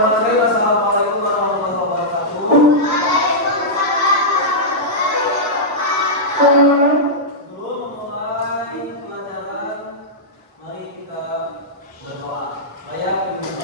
Bismillahirrahmanirrahim. Assalamualaikum warahmatullahi wabarakatuh. Sebelum memulai pelajaran, mari kita berdoa. Saya pimpin.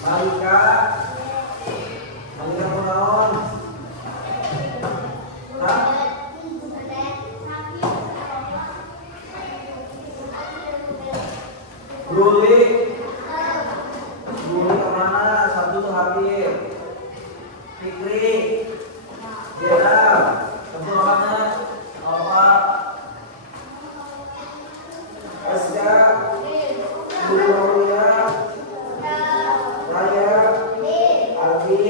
Malika. Malika kunaon? Hah? Bruli. Bruli kemana? Satu tuh hadir. Fikri. Dia. Tentu mana? Apa? Aska. Burulia. Raya. Aldi.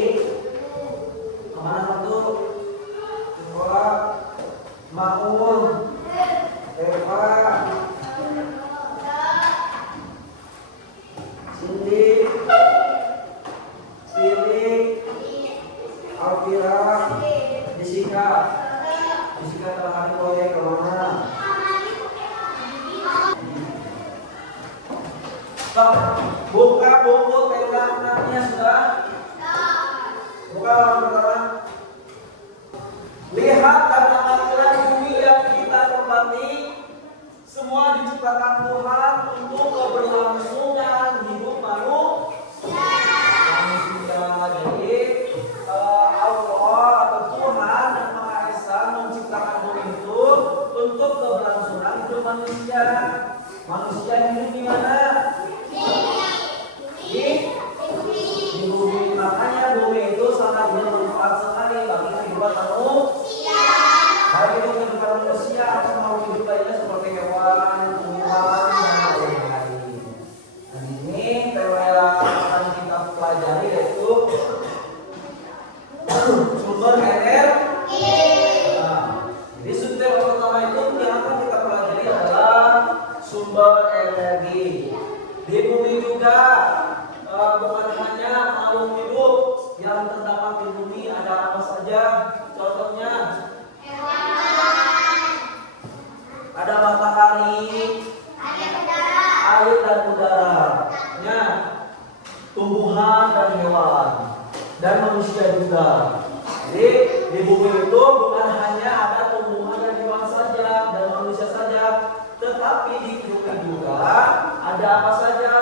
Kemana satu? Dua. Maun. Eva. Cindy. Sili. Alvira. Jessica. Jessica telah hadir oleh kemana? Stop. Buka buku tengah-tengahnya sudah. Buka halaman pertama. Lihat dan amatilah bumi yang kita tempati. Semua diciptakan Tuhan untuk keberlangsungan hidup manusia. Jadi Allah atau Tuhan yang Maha Esa menciptakan bumi itu untuk keberlangsungan hidup manusia. Manusia hidup di mana? Di bumi. Makanya bumi itu sangat bermanfaat sekali bagi kehidupan manusia. Baik itu kehidupan manusia atau mau hidup lainnya seperti hewan, tumbuhan, dan lain-lain. Dan ini tema yang akan kita pelajari yaitu sumber energi. Nah, jadi sumber pertama itu yang akan kita pelajari adalah sumber energi. Di bumi juga bukan hanya makhluk hidup yang terdapat di bumi, ada apa saja? Contohnya ada matahari, air dan udara, tumbuhan dan hewan, dan manusia juga. Jadi di bumi itu bukan hanya ada tumbuhan dan hewan saja dan manusia saja, tetapi di bumi juga ada apa saja?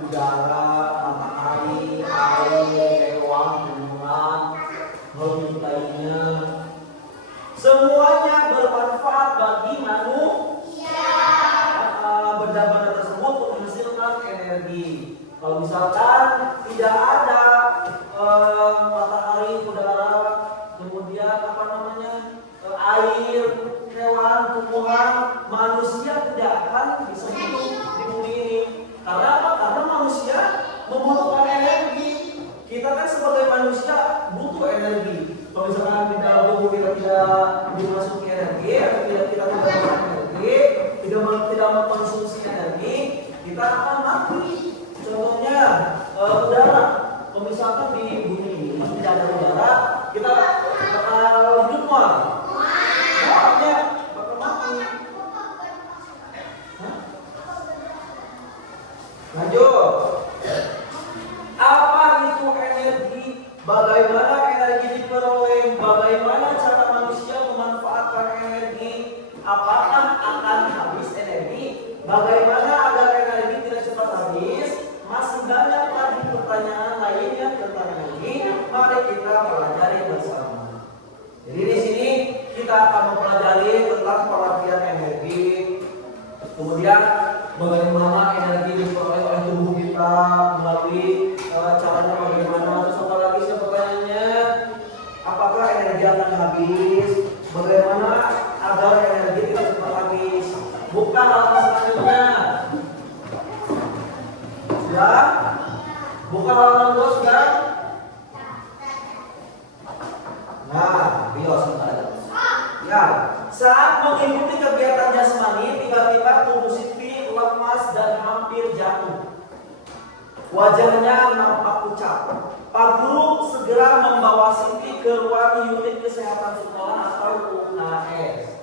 Udara, matahari, air, hewan, tumbuhan, makhluk lainnya. Semuanya bermanfaat bagi manusia. Benda-benda tersebut menghasilkan energi. Kalau misalkan tidak ada matahari, udara, kemudian air, hewan, tumbuhan, manusia tidak akan bisa hidup di bumi ini. Karena apa? Karena manusia membutuhkan energi. Kita kan sebagai manusia butuh energi. Kalau misalkan di dalam tubuh kita tidak dimasuki energi, atau kita tidak energi, tidak mengkonsumsi energi, kita akan mati. Contohnya udara. Kalau misalkan di bumi ini tidak ada udara, kita bakal hidup mal. Makanya bakal mati. Lanjut. Apa itu energi? Bagaimana energi diperoleh? Bagaimana cara manusia memanfaatkan energi? Apakah akan habis energi? Bagaimana agar energi tidak cepat habis? Masih banyak lagi pertanyaan lainnya tentang energi. Mari kita pelajari bersama. Jadi di sini kita akan mempelajari tentang pengertian energi. Kemudian bagaimana energi diperoleh oleh tubuh kita melalui caranya bagaimana. Terus apa lagi sih pertanyaannya? Apakah energi akan habis? Bagaimana agar energi tidak cepat habis? Bukan halaman selanjutnya. Sudah? Bukan halaman 2 sudah? Nah, bios sebentar. Ya, saat mengikuti kegiatan jasmani, tiba-tiba tubuh Siti lemas dan hampir jatuh. Wajahnya nampak pucat. Pak Guru segera membawa Siti ke ruang unit kesehatan sekolah atau UKS.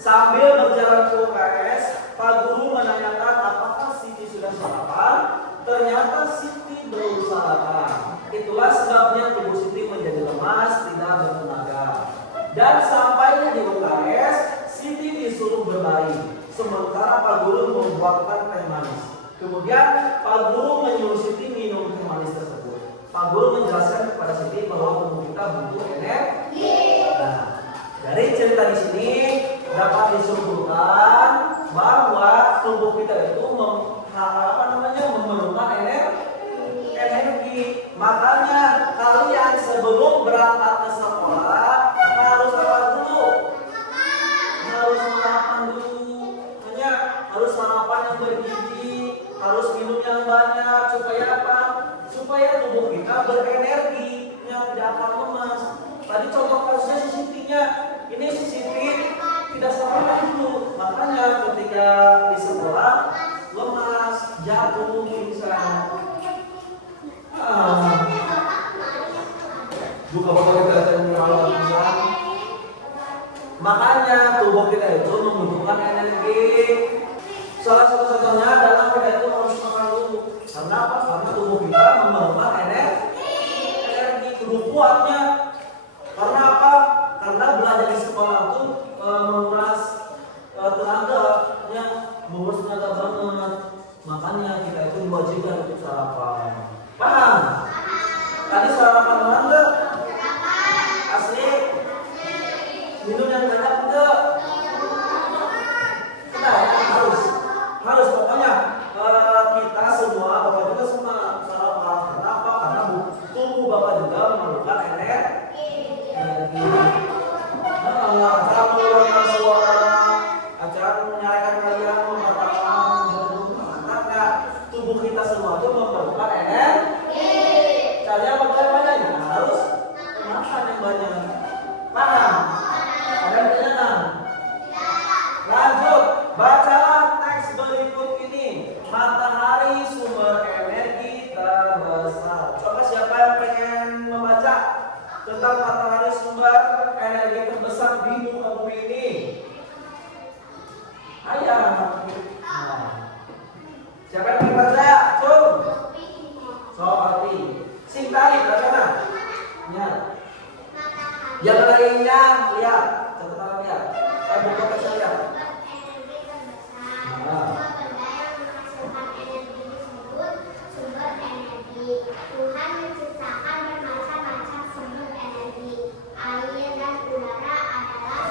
Sambil berjalan ke UKS, Pak Guru menanyakan apakah Siti sudah sarapan. Ternyata Siti belum sarapan. Itulah sebabnya tubuh Siti menjadi lemas, tidak bertenaga. Dan sampainya di UKS, Siti disuruh berbaring. Sementara Pak Guru membuatkan teh manis. Kemudian Pak Guru menyuruh Siti minum teh manis tersebut. energi. Makanya kalian sebelum berangkat ke sekolah harus apa dulu? Harus sarapan dulu. Hanya harus sarapan yang bergizi, harus minum yang banyak supaya apa? Supaya tubuh kita berenergi, yang tidak akan lemas. Tadi contoh kasusnya CCTV-nya. Ini CCTV tidak sarapan dulu. Makanya ketika di sekolah lemas, jatuh, pingsan. Buka botol kita merawat pingsan. Makanya tubuh kita itu membutuhkan energi. Salah satu contohnya adalah kita itu harus makan dulu. Karena apa? Karena tubuh kita memerlukan energi tubuh kuatnya. Karena apa? Karena belajar di sekolah itu menguras tenaga, ya, menguras tenaga banget. Makanya kita itu diwajibkan untuk sarapan. Paham? Tadi sarapan mana enggak? Asli? Minum yang banyak enggak? Kita harus pokoknya kita semua bapak juga semua sarapan. Karena apa? Karena tubuh bapak juga memerlukan energi. Acara mengeluarkan suara, acara menyarankan kalian mengatakan karena tubuh kita semua itu memerlukan energi. Caranya bagaimana? Harus makan yang banyak. Paham? Ada yang pertanyaan? Lanjut, bacalah teks berikut ini. Matahari sumber energi terbesar. Coba siapa yang pengen membaca tentang matahari sumber energi terbesar di muka bumi ini? Ayo. Nah. Siapa yang ingin baca? Cung. Soalnya. Singtai, bagaimana? Ya. Yang lainnya lihat, catatan lihat. Saya buka ke saya. Nah. Tuhan menciptakan bermacam-macam sumber energi. Air dan udara adalah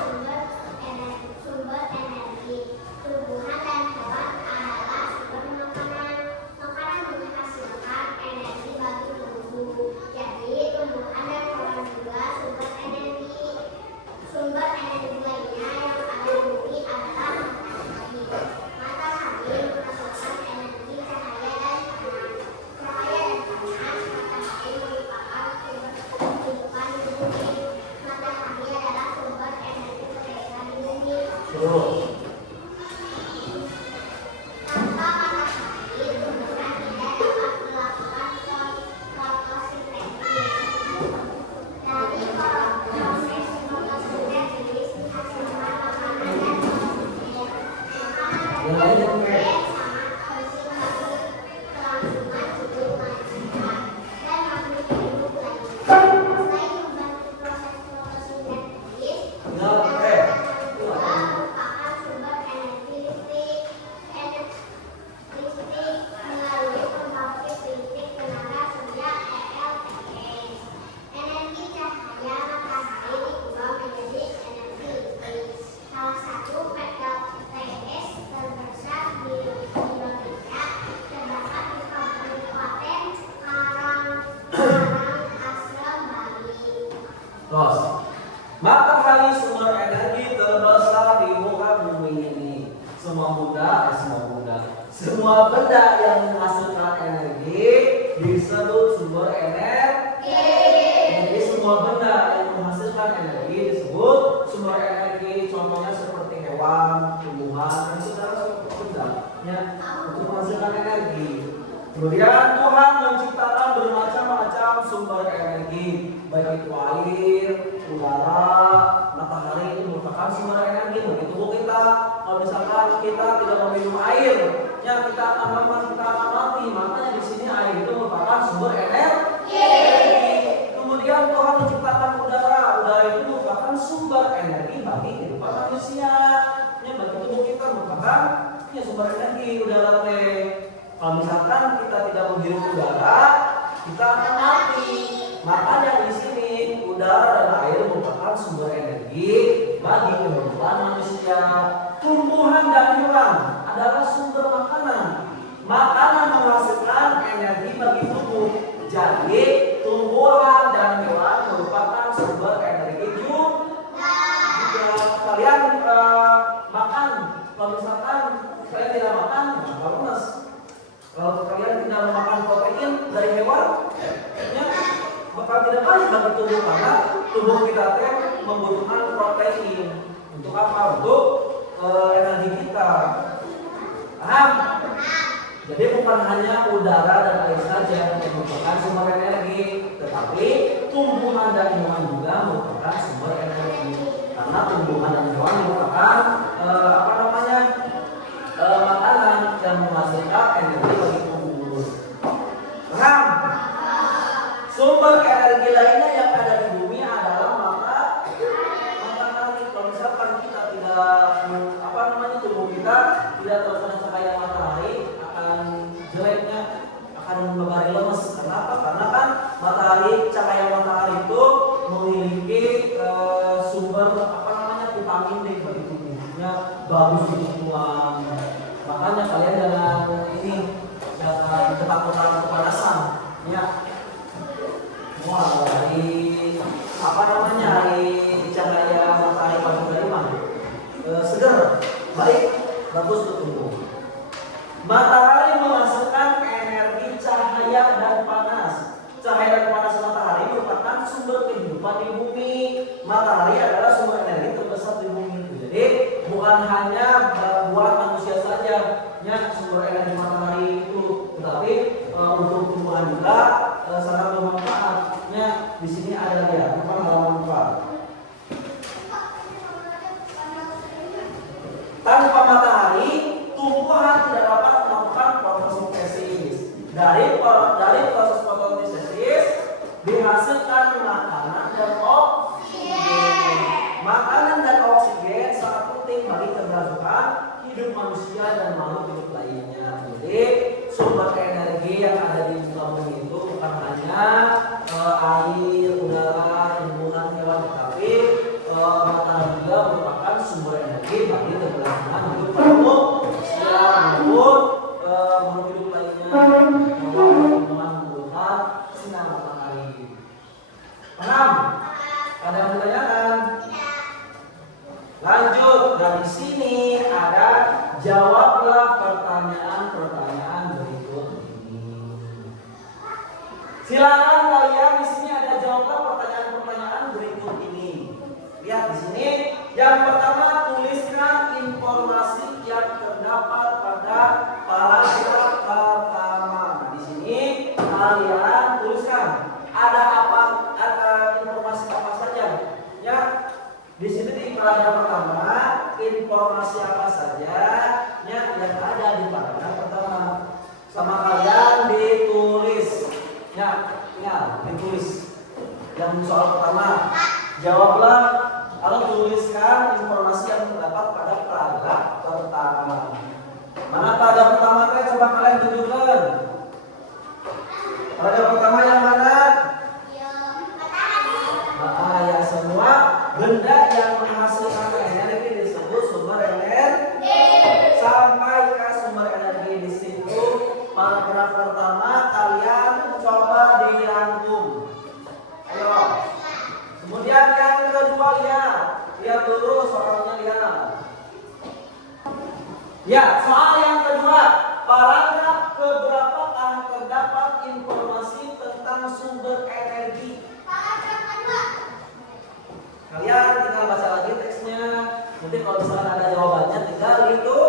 sumber energi. Tumbuhan dan hewan adalah sumber makanan. Makanan menghasilkan energi bagi tubuh. Jadi tumbuhan dan hewan juga sumber energi. Sumber energi lainnya yang ada di bumi adalah matahari. Matahari menghasilkan energi cahaya dan panas. Cahaya dan panas, matahari merupakan sumber kehidupan di bumi. Matahari adalah sumber energi terbesar di bumi. Tanpa matahari, tumbuhan tidak dapat melakukan fotosintesis. Dari proses fotosintesis menghasilkan makanan dan oksigen. Makanan dan oksigen sangat penting bagi kelangsungan hidup manusia dan makhluk hidup lainnya. Selain membantu proses fotosintesis, tenaga juga merupakan sumber energi listrik. Listrik melalui pembangkit listrik tenaga surya PLTS. Energi cahaya matahari diubah menjadi energi listrik. Salah satu PLTS terbesar di Indonesia terdapat di Kabupaten Karangasem, Bali. Terus, matahari sumber energi terbesar di muka bumi ini. Semua benda yang menghasilkan energi disebut sumber energi. Jadi semua benda yang menghasilkan energi disebut sumber energi. Contohnya seperti hewan, tumbuhan, dan segala benda ya, untuk menghasilkan energi. Kemudian Tuhan menciptakan bermacam-macam sumber energi, baik itu air, udara, matahari itu merupakan sumber energi bagi tubuh kita. Kalau misalkan kita tidak meminum air, ya kita akan lemas, kita akan mati. Makanya di sini air itu merupakan sumber energi. Kemudian Tuhan menciptakan udara itu merupakan sumber energi bagi kehidupan manusia. Ya, bagi tubuh kita merupakan ya sumber energi udara teh. Kalau misalkan kita tidak menghirup udara, kita akan mati. Makanya di sini udara dan air merupakan sumber energi bagi kehidupan manusia. Tumbuhan dan hewan adalah sumber makanan. Makanan menghasilkan energi bagi tubuh. Jadi tumbuhan dan hewan merupakan sumber energi juga. Kalian makan, kalau misalkan kalian tidak makan, bakal lemes. Kalau kalian tidak memakan protein dari hewan, ya bakal tidak baik bagi tubuh karena tubuh kita membutuhkan protein untuk apa? Untuk energi kita. Paham? Jadi bukan hanya udara dan air saja yang merupakan sumber energi, tetapi tumbuhan dan hewan juga merupakan sumber energi. Karena tumbuhan dan hewan merupakan makanan yang menghasilkan energi bagi tubuh. Paham? Sumber energi lainnya yang ada di bumi adalah matahari. Kalau misalkan kita tidak tubuh kita tidak terkena cahaya matahari, akan jeleknya, akan memberi lemes. Kenapa? Karena kan cahaya matahari itu memiliki sumber vitamin D bagi tubuhnya, bagus untuk tulang. Makanya kalian jangan ketakutan kepanasan, ya. Wah, dari cahaya matahari pagi dari mana? Segar, baik, bagus untuk tubuh. Matahari menghasilkan energi cahaya dan panas. Cahaya dan panas matahari merupakan sumber kehidupan di bumi. Matahari adalah sumber energi terbesar di bumi. Jadi bukan hanya buat manusia saja yang sumber energi matahari itu, tetapi untuk tumbuhan juga sangat bermanfaat. Di sini ada dia, manfaat. Tanpa matahari, tumbuhan tidak dapat melakukan proses fotosintesis. Dari proses fotosintesis dihasilkan makanan dan oksigen. Makanan dan oksigen sangat penting bagi keberlangsungan hidup manusia dan makhluk hidup lainnya. Jadi sumber energi yang ada di muka bumi itu bukan hanya air, udara, tumbuhan, hewan, tetapi matahari juga merupakan sumber energi bagi keberlangsungan hidup manusia maupun makhluk hidup lainnya. Tumbuhan membutuhkan sinar matahari. Paham? Ada yang ditanyakan? Lanjut, dari sini ada jawablah pertanyaan-pertanyaan berikut ini. Silakan kalian, di sini ada jawablah pertanyaan-pertanyaan berikut ini. Lihat di sini, yang pertama tuliskan informasi yang terdapat pada paragraf pertama. Di sini kalian tuliskan ada informasi apa saja. Ya, di sini di paragraf pertama informasi apa saja yang ada di paragraf pertama. Sama kalian ditulis. Ya, ditulis. Yang soal pertama, jawablah atau tuliskan informasi yang terdapat pada paragraf pertama. Mana paragraf pertama? Coba kalian tunjukkan. Paragraf pertama yang mana? Ya, semua benda yang menghasilkan energi disebut sumber energi. Sampai ke sumber energi di situ. Paragraf pertama kalian coba dirangkum. Ayo. Kemudian yang kedua lihat dulu soalnya lihat. Ya, soal yang kedua, paragraf keberapakah terdapat informasi tentang sumber energi? Paragraf kedua. Kalian tinggal baca lagi teksnya. Nanti kalau misalkan ada jawabannya tinggal itu.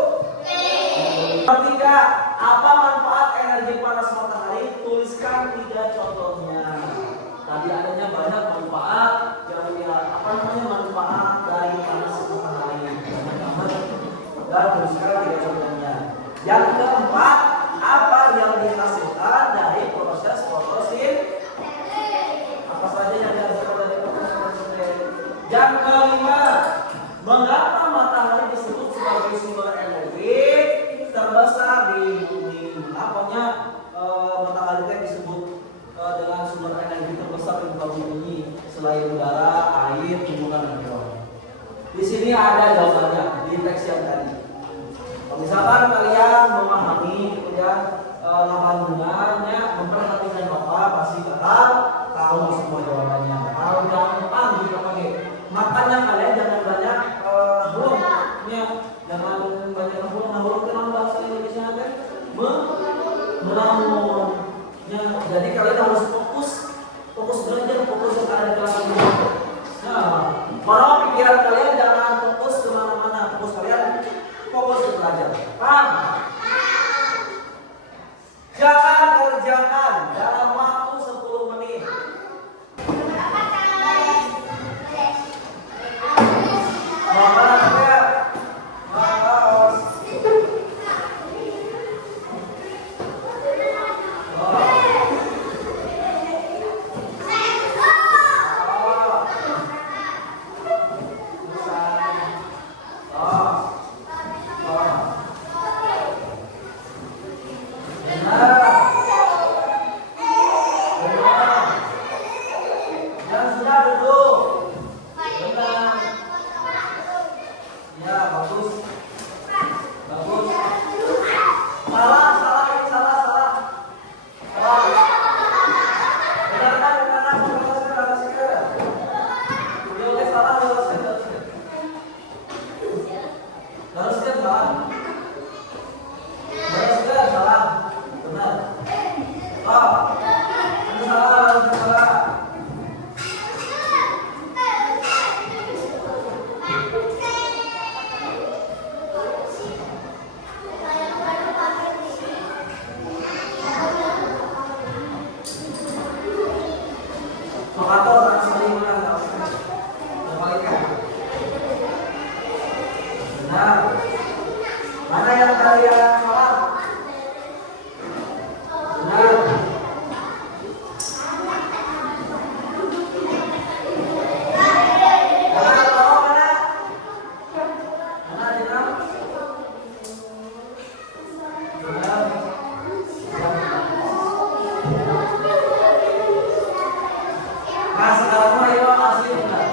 Ketiga, apa manfaat energi panas matahari? Tuliskan 3 contohnya. Tadi adanya banyak manfaat yang manfaat dari panas matahari. Dan tuliskan 3 contohnya. Yang keempat, apa yang dihasilkan dari proses fotosintesis? Apa saja yang dihasilkan dari proses fotosintesis? Yang kelima, mengapa matahari disebut sebagai sumber energi terbesar di bumi? Apanya matahari disebut dengan sumber energi terbesar di muka bumi selain udara, air, tumbuhan dan hewan? Di sini ada jawabannya di teks yang tadi. Kalau misalkan kalian memahami kemudian kandungannya, memperhatikan apa pasti Lokator dan salinan. Kembalikan. Benar. Mana yang kalian salah? Benar. Nah sekarang ayo asli benar.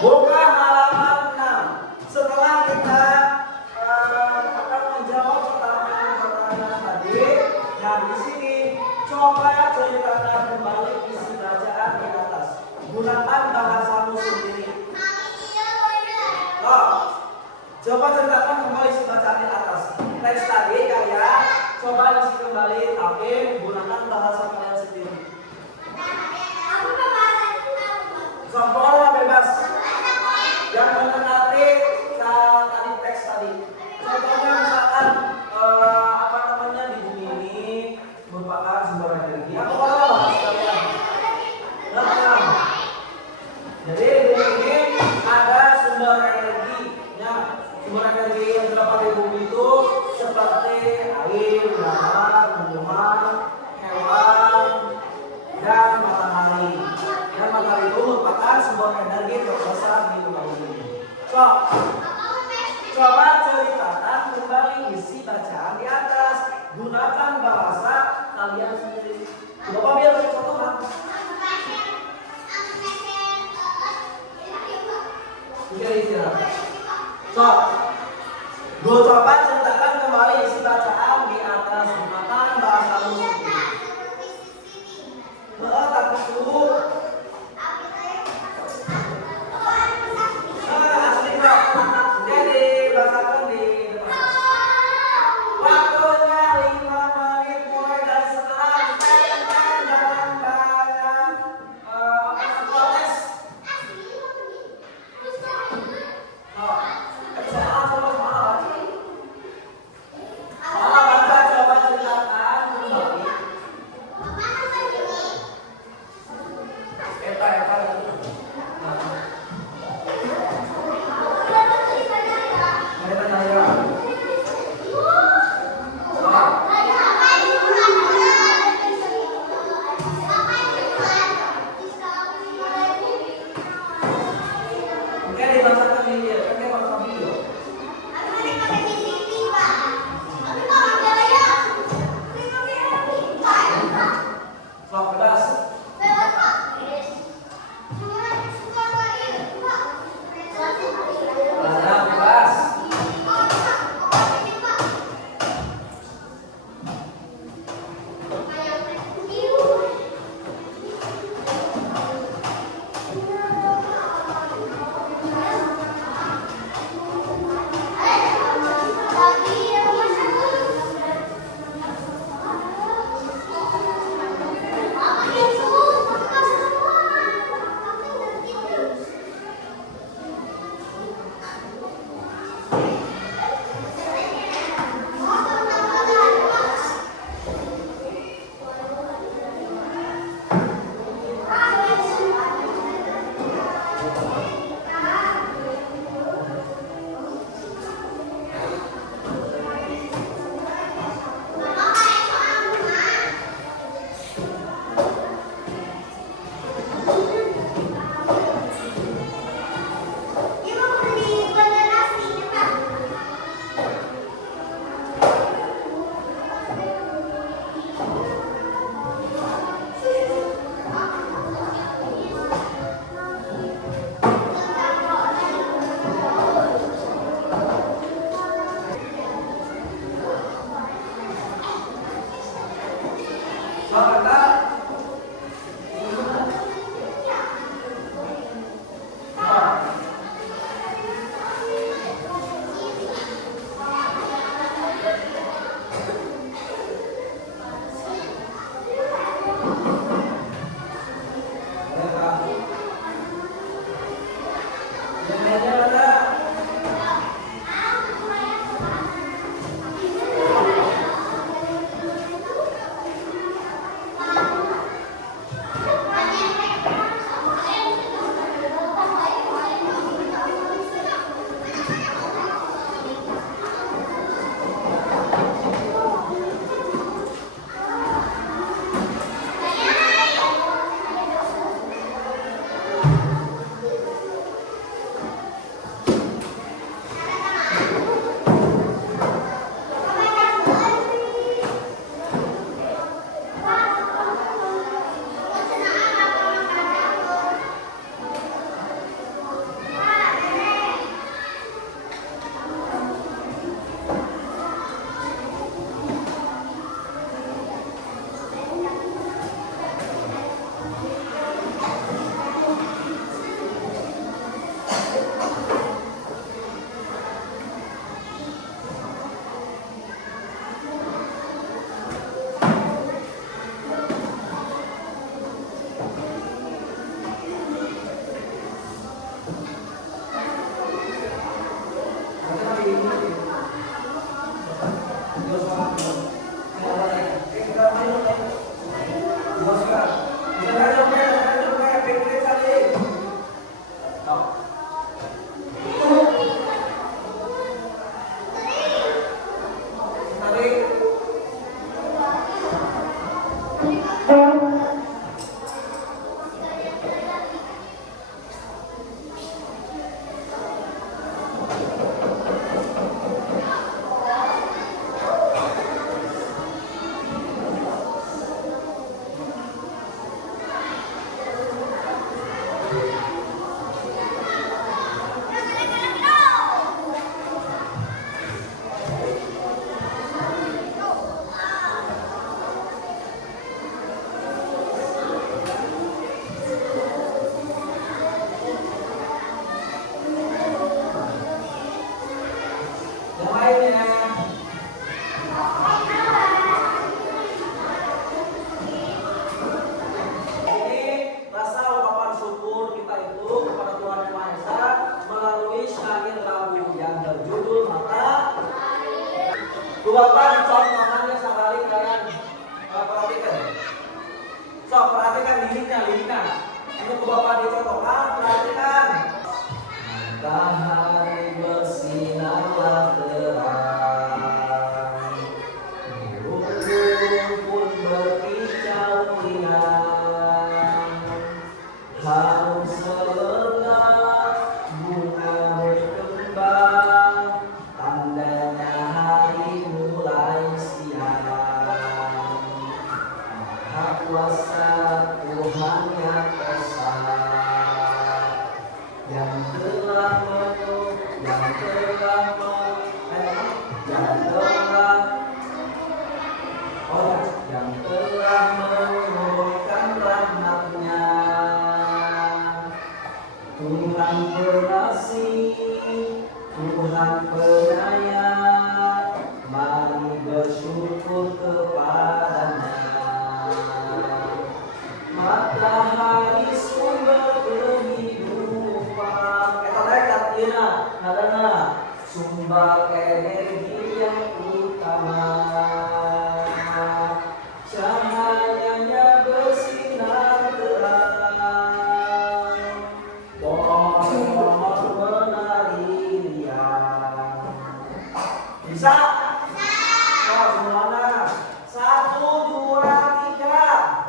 Buka halaman 6. Setelah kita akan menjawab pertanyaan-pertanyaan tadi, nah di sini coba ceritakan kembali isi bacaan di atas. Gunakan bahasamu sendiri. Oh, coba ceritakan kembali isi bacaan di atas. Teks tadi kalian coba isi kembali, tapi gunakan bahasa kalian sendiri. Semua bebas. Yang mendekati tadi teks tadi. Contohnya misalkan apa namanya di bumi ini merupakan sumber energi. Apa bahas kalian? Nah, jadi di bumi ini ada sumber energinya. Sumber energi yang terdapat di bumi itu seperti air, udara, tumbuhan, hewan, dan matahari. Dan matahari itu merupakan sumber energi terbesar di muka bumi. Coba ceritakan kembali isi bacaan di atas. Gunakan bahasa kalian sendiri. Bapak biar contohkan. Biar istirahat. Gue coba ceritakan kembali isi bacaan di atas. Gunakan bahasa lu sendiri. Takut dulu. Asli bro. Jadi bahasakan di depan. Waktunya 5 menit mulai dari sekarang. Jangan banyak protes. Soal coba soal. Tuh Bapak dicontohkannya sekali kalian perhatikan. So, perhatikan linknya. Untuk Bapak dicontohkan, perhatikan. Matahari bersinarlah terang, burung pun berkicau riang, harum semerbak bunga berkembang, tandanya hari mulai siang. Maha kuasa Tuhan yang esa, yang telah menurunkan rahmat-Nya. Tuhan pengasih, Tuhan penyayang, mari bersyukur kepada-Nya. Matahari sumber kehidupan, sumber energi yang utama, cahayanya bersinar terang, pohon menari riang. Bisa? Oh, semuanya. 1, 2, 3.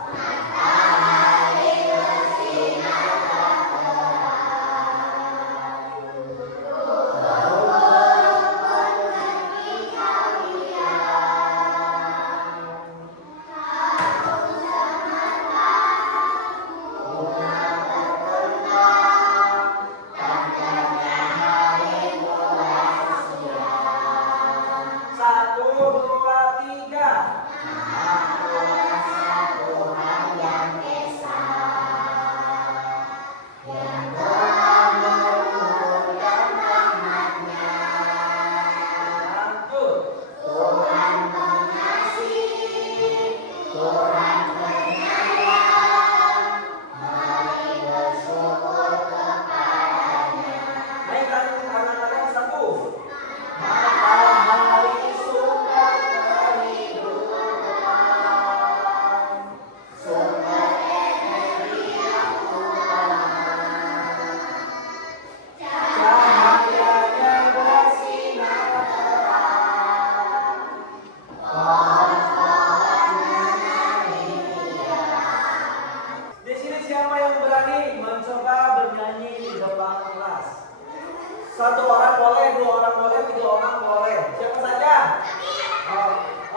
Satu orang boleh, 2 orang boleh, 3 orang boleh. Siapa saja?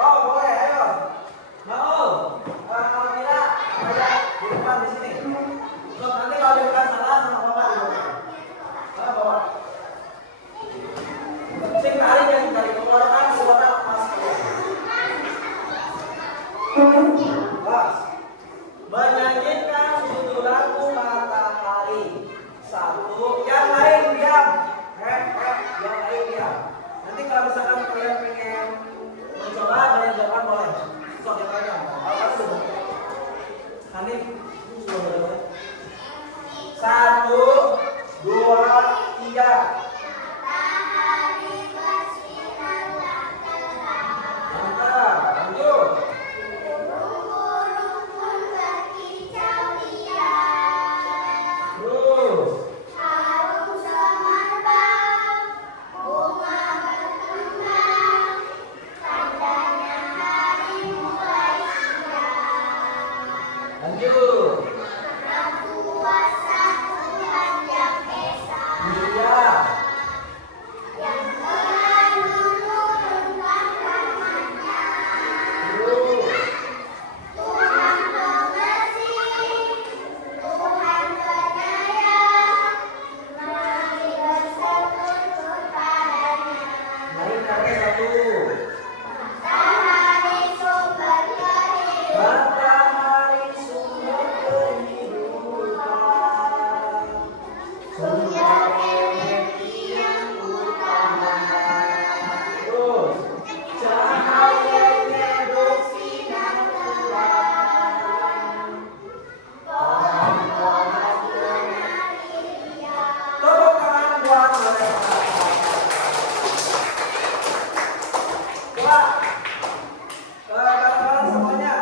Oh boleh, ayo. Mau? Kalau tidak, ayo di depan di sini. So, nanti kalau dia bukan salah sama Bapak di depan. Bawa. Sing tarik yang dari keluarkan suara pas. Pas. Menyanyikan judul lagu Matahari. 1, yang lain diam. Yang lain diam. Nanti kalau misalkan kalian pengen mencoba dari depan boleh. Sok yang lain. Nanti 1, 2, 3. Mantap, lanjut. Coba kawan-kawan semuanya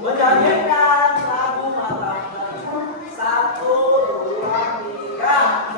menyanyikan lagu Matahari. 1, 2, 3.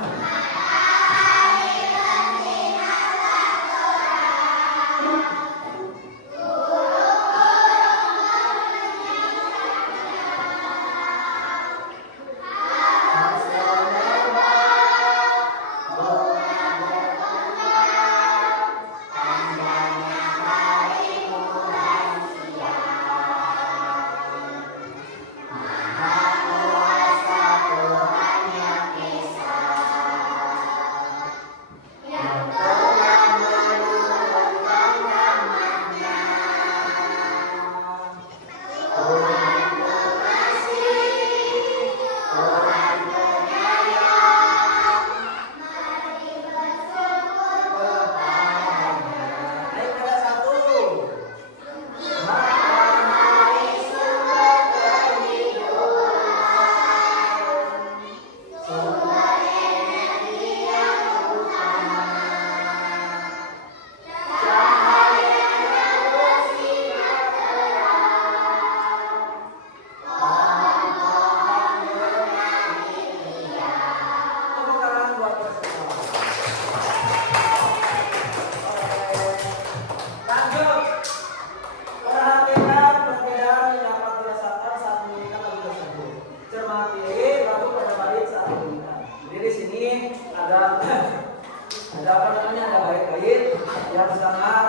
Ada apa namanya, ada bait-bait yang sangat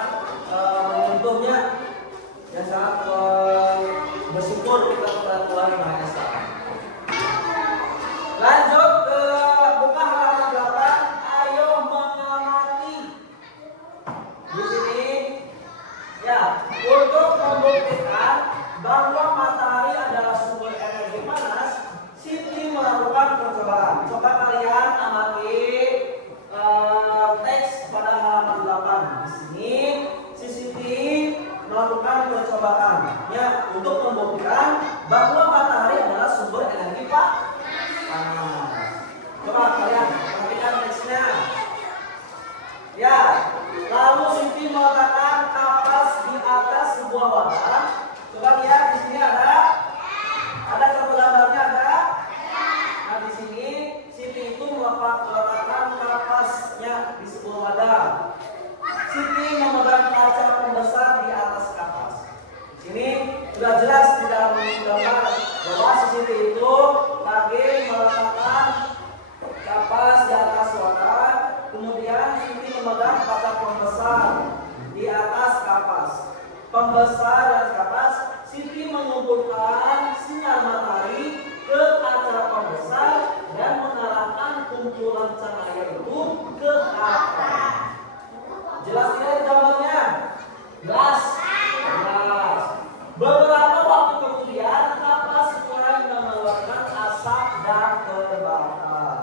menyentuhnya, yang sangat bersyukur kita kepada Tuhan Yang Maha Esa. Lanjut ke buka halaman 8. Ayo mengamati. Di sini ya, untuk membuktikan bahwa matahari adalah sumber energi panas, Siti melakukan percobaan. Coba kalian amati teks pada halaman 8. Di sini si Siti melakukan percobaan ya untuk membuktikan bahwa matahari adalah sumber energi panas. Coba kalian perhatikan teksnya. Ya, lalu Siti meletakkan kapas di atas sebuah wadah. Coba lihat di sini ada contoh gambarnya ada. Nah, di sini Siti itu meletakkan kapasnya di sebuah wadah. Siti memegang kaca pembesar di atas kapas. Di sini sudah jelas di dalam gambar bahwa Siti itu lagi meletakkan kapas di atas wadah. Kemudian Siti memegang kaca pembesar di atas kapas. Pembesar dan kapas, Siti mengumpulkan sinar matahari ke kaca pembesar dan mengarahkan kumpulan cahaya itu ke atas. Jelas tidak gambarnya? Jelas. Jelas. Beberapa waktu kemudian kapas mulai mengeluarkan asap dan terbakar.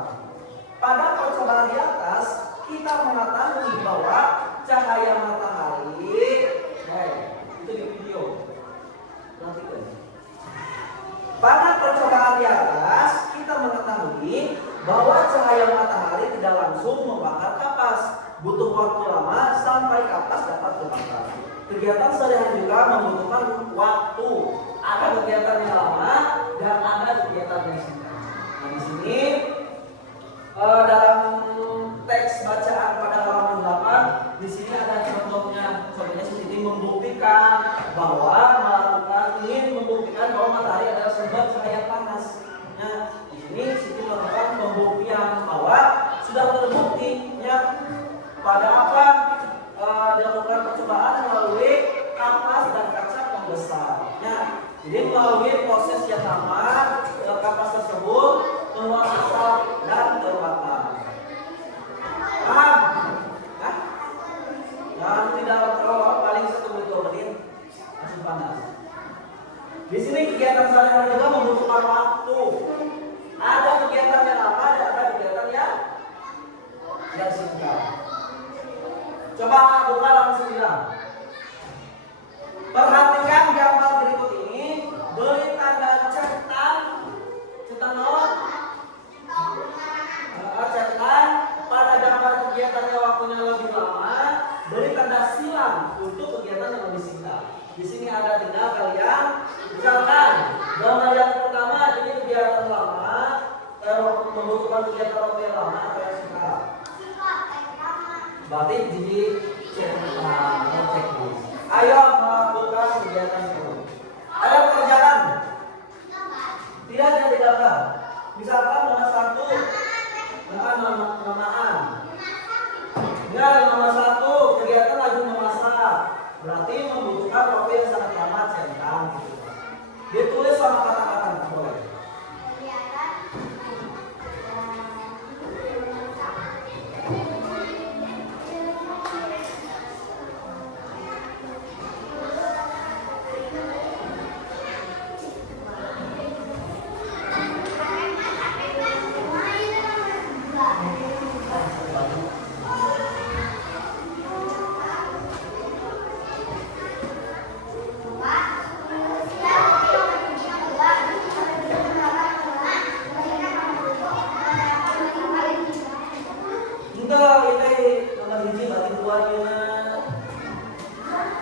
Pada percobaan di atas, kita mengetahui bahwa cahaya matahari, itu di video. Perhatikan. Pada percobaan di atas, kita mengetahui bahwa cahaya matahari tidak langsung membakar kapas. Butuh waktu lama sampai kapas dapat terbakar. Kegiatan sehari-hari juga membutuhkan waktu. Ada kegiatan yang lama dan ada kegiatan yang singkat. Nah, di sini dalam teks bacaan pada halaman 8, di sini ada contohnya. Contohnya Siti membuktikan bahwa ingin membuktikan bahwa matahari adalah sumber cahaya panas. Nah, di sini Siti melakukan pembuktian bahwa sudah terbukti ya pada apa dilakukan percobaan melalui kapas dan kaca pembesar. Ya, jadi melalui proses yang sama kapas tersebut keluar asap dan terbakar. Paham? Nah, dan tidak terlalu paling 1-2 menit masih panas. Di sini kegiatan sehari-hari juga membutuhkan waktu. Ada kegiatan yang lama, ada kegiatan yang singkat. Coba buka langsung 9. Perhatikan gambar berikut ini. Beri tanda cetan not. Cetan pada gambar kegiatan yang waktunya lebih lama. Beri tanda silang untuk kegiatan yang lebih singkat. Di sini ada tinggal kalian misalkan gambar yang pertama ini kegiatan lama, membutuhkan kegiatan waktu yang lama atau yang singkat. Berarti di checklist. Ayo melakukan kegiatan itu. Ayo kerjakan. Tidak yang dilakukan. Misalkan nomor 1 dengan mamaan. Ya, nomor 1 kegiatan lagi memasak. Berarti membutuhkan waktu yang sangat lama, centang gitu. Ditulis sama kata-kata boleh.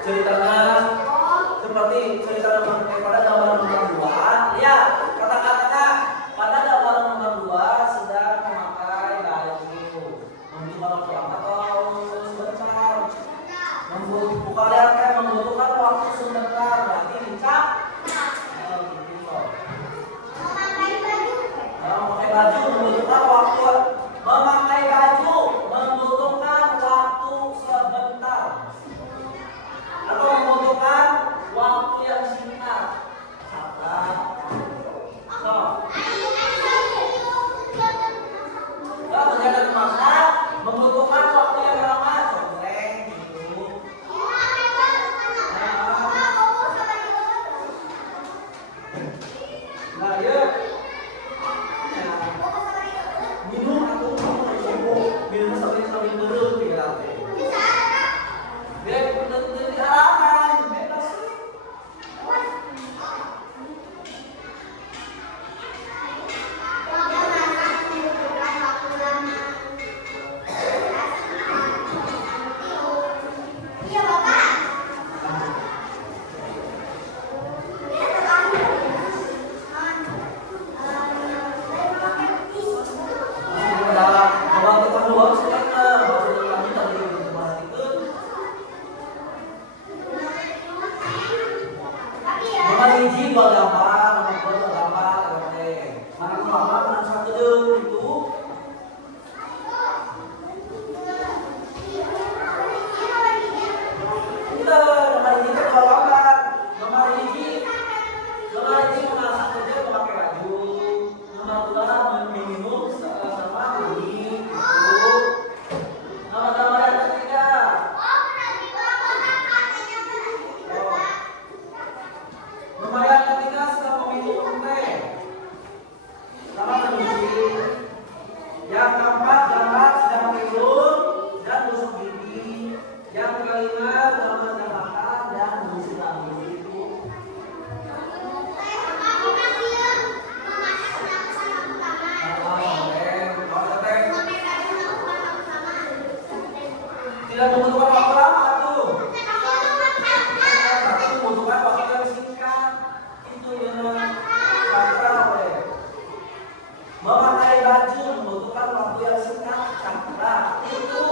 Ceritanya seperti cerita pada gambar nomor 2. Ya, kata-kata pada gambar nomor 2 sedang memakai baju. Membutuhkan waktu lama atau sebentar? Membutuhkan waktu sebentar. Berarti dicap. Memakai baju membutuhkan waktu. Memakai baju membutuhkan waktu sebentar. Atau membutuhkan waktu yang singkat. Kegiatan memasak membutuhkan waktu yang lama. Contoh gitu. Nah, ya. Minum atau minum sambil turun ya. Dia dari halaman bebas. Hiji dua gambar, nomor 2 dua gambar, oke. Mana gambar mana satu dulu itu. Kita nomor hiji dua gambar, nomor hiji memasak saja memakai baju, nomor 2 minum sama mandi, itu. Nomor yang ketiga. Nomor yang ketiga sedang meminum teh. Sama menyuci. Yang keempat gambar sedang tidur dan gosok gigi. Yang kelima gambar sedang makan dan mengisi lambung itu. Tidak membutuhkan waktu lama tuh. Tapi membutuhkan waktu yang singkat. Itu yang kata boleh. Memakai baju membutuhkan waktu yang singkat. Kata itu.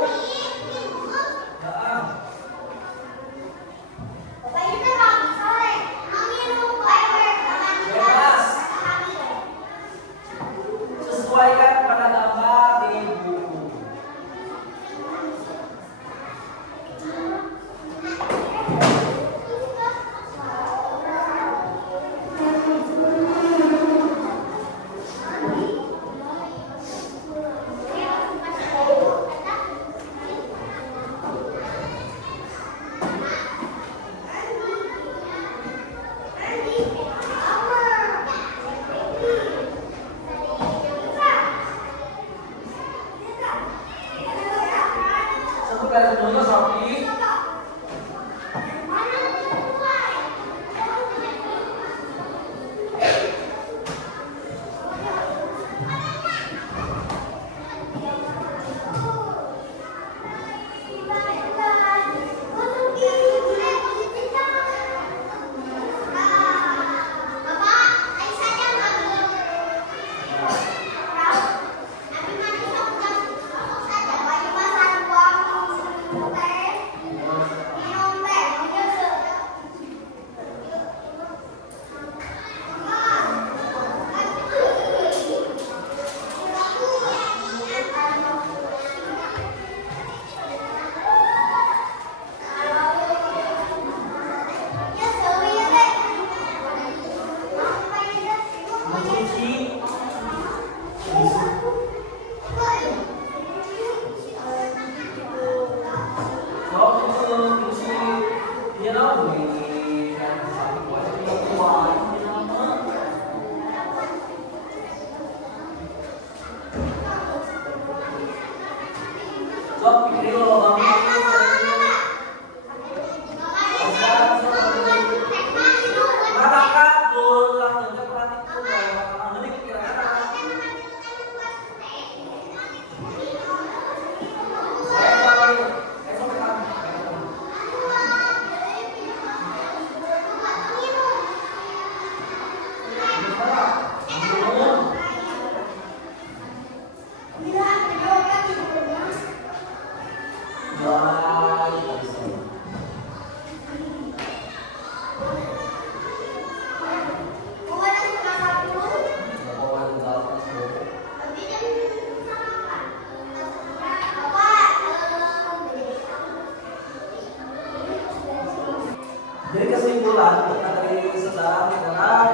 Jadi kesimpulan dari sekarang adalah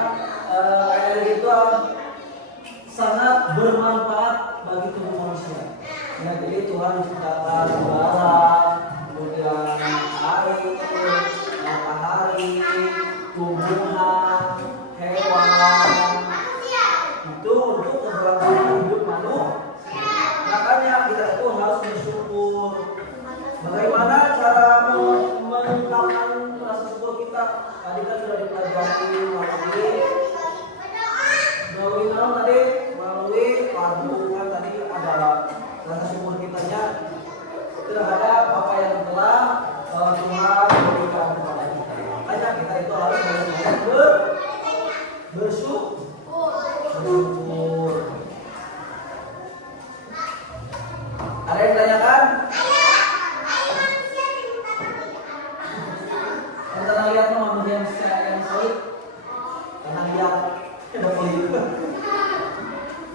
energi itu sangat bermanfaat bagi tubuh manusia. Ya, jadi Tuhan menciptakan udara, kemudian air, matahari, tumbuhan, hewan, itu untuk keberlangsungan hidup manusia. Makanya kita itu harus bersyukur. Bagaimana cara mengungkapkan rasa syukur kita? Tadi kan sudah dipelajari melalui panduan tadi ada rasa syukur kitanya terhadap apa yang telah Tuhan berikan kepada kita. Makanya kita itu harus bersyukur. Ada yang tanyakan? Yang pernah lihat manusia yang solid? Pernah lihat? Ada polisi.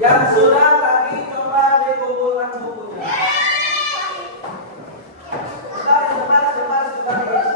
Yang sudah tadi coba dikumpulkan bukunya. Sebentar guys.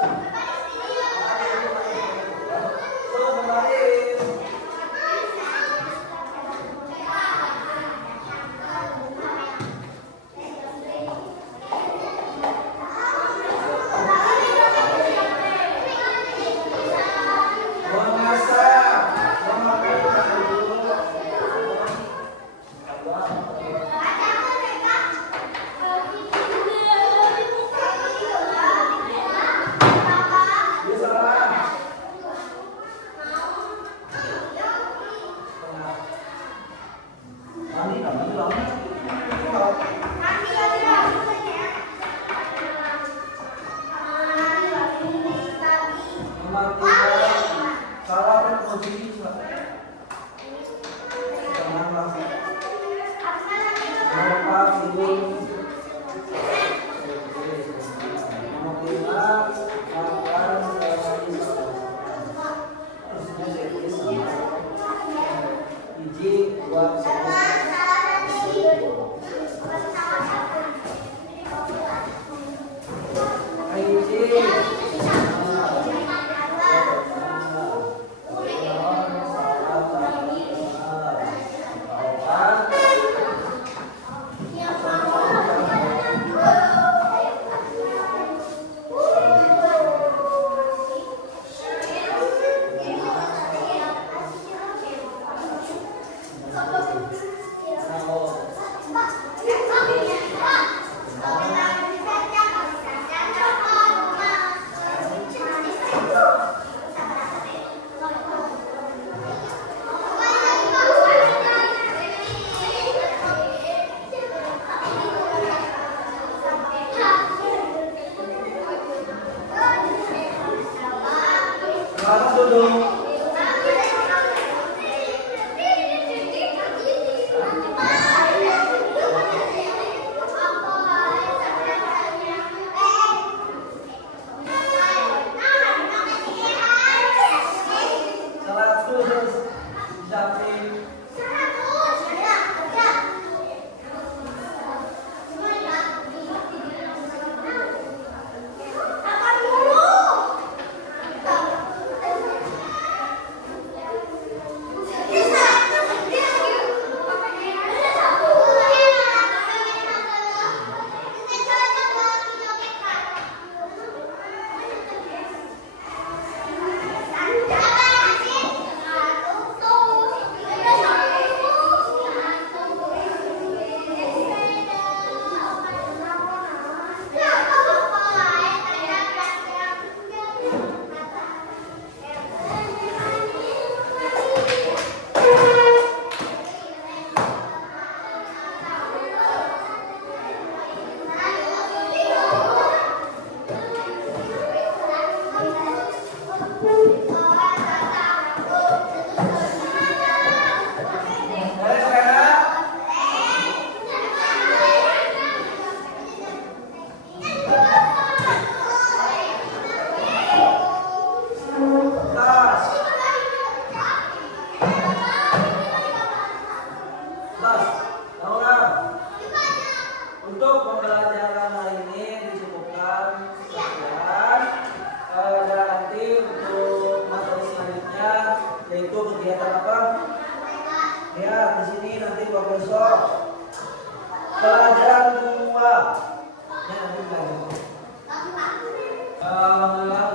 siswa besok. Pelajaran kedua. Ya, nanti belajar. Alhamdulillah